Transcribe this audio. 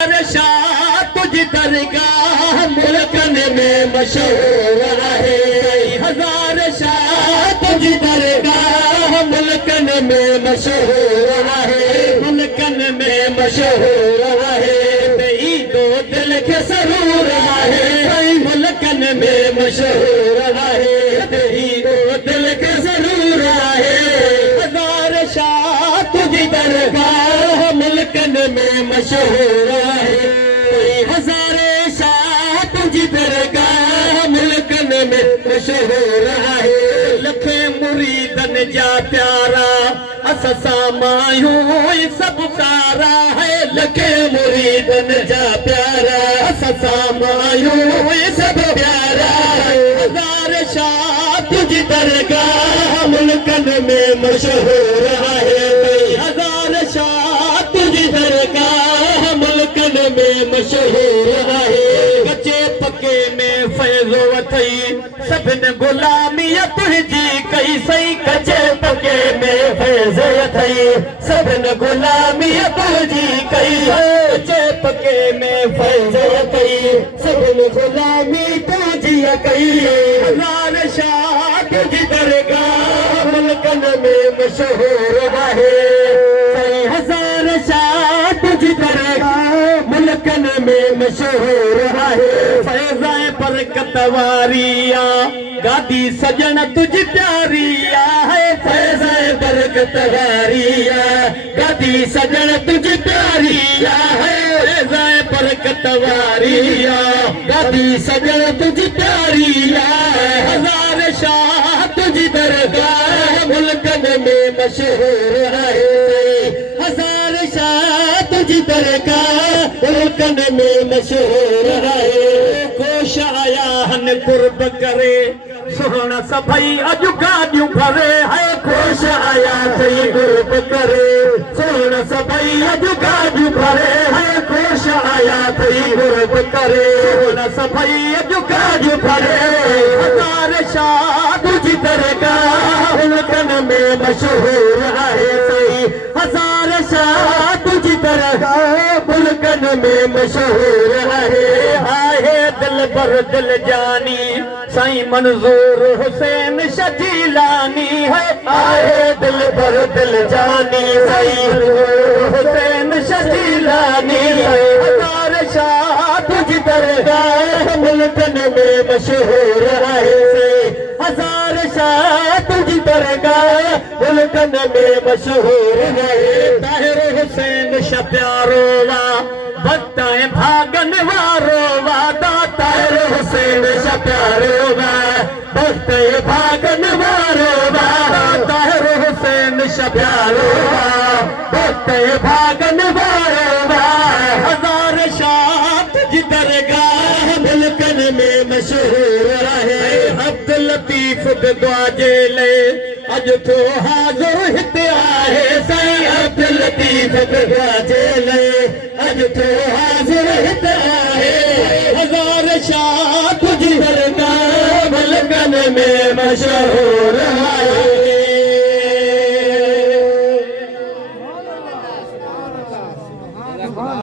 शाह तुझी दरगाह मुल्कन में मशहूर है। हजार शाह तुझी दरगाह मुल्कन में मशहूर है। मुल्कन में मशहूर है। दो दिल के सरूर है। मुल्कन में मशहूर है। दो दिल के सरूर है। हजार शाह तुझी दरगाह मुल्कन में मशहूर है। हज़ारे शाह तुझी दरगाह मुल्कन में मशहूर है। लखे मुरीदन जा प्यारा अस सामायूं सब सारा है। लखे मुरीदन जा प्यारा अस सामायूं सब प्यारा है। हज़ार शाह तुझी दरगाह मुल्कन में मशहूर है। हजार शाह तुझी दरगाह मुल्कन में मशहूर है। कच्चे पक्के में फैज़ो वथई सभिन गुलामी तुझी कई सही। कच्चे पक्के में फैज़ वथई सभिन गुलामी तुझी कई। कच्चे पक्के में फैज़ वथई सभिन गुलामी तुझी कई। हजार शाह तुझी दरगाह मुल्कन में मशहूर है। हजार शाह तुझी दरगाह मुल्कन में मशहूर है। फैज़ाए बरकत वारिया गादी सजन तुझी प्यारिया है। फैज़ाए बरकत वारिया गादी सजन तुझी प्यारिया है। फैज़ाए बरकत वारिया गादी सजन तुझी प्यारिया है। हजार शाह तुझी दरगाह मुल्कन में मशहूर है। हजार शाह तुझी दरगाह मुल्कन में मशहूर है। खुश आया हन कुर्ब करे सोहना सभई अजु गाडियूं भरे है। खुश आया थई कुर्ब करे सोहना सभई अजु गाडियूं भरे है। खुश आया थई कुर्ब करे सोहना सभई अजु गाडियूं भरे। हजार शाह तुझी दरगाह मुल्कन में मशहूर है। हजार शाह तुझी दरगाह मुल्कन में मशहूर है। आहे दिल पर दिल जानी साईं मंजूर हुसैन शजीलानी है। आहे दिल पर दिल जानी साईं मंजूर हुसैन शजीलानी है। हजार शाह तुझी दरगाह मुल्कन में मशहूर है। हजार शाह तुझी दरगाह मुल्कन में मशहूर है। ताहिर हुसैन शाह प्यारो वा भक्ताए भागन वारो वादा। ताहिर हुसैन शाह प्यारो वा भक्ताए भागन वारो वादा। ताहिर हुसैन शाह प्यारो वा भक्ताए भागन वारो वा। हजार शाह तुझी दरगाह मुल्कन में मशहूर है। अब्दुल लतीफ दुआ जे ले अज तो हाज़िर हिते आहे। साईं अब्दुल लतीफ दुआ जे ले अज तो हाज़िर हिते आहे। हजार शाह तुझी दरगाह मुल्कन में मशहूर है।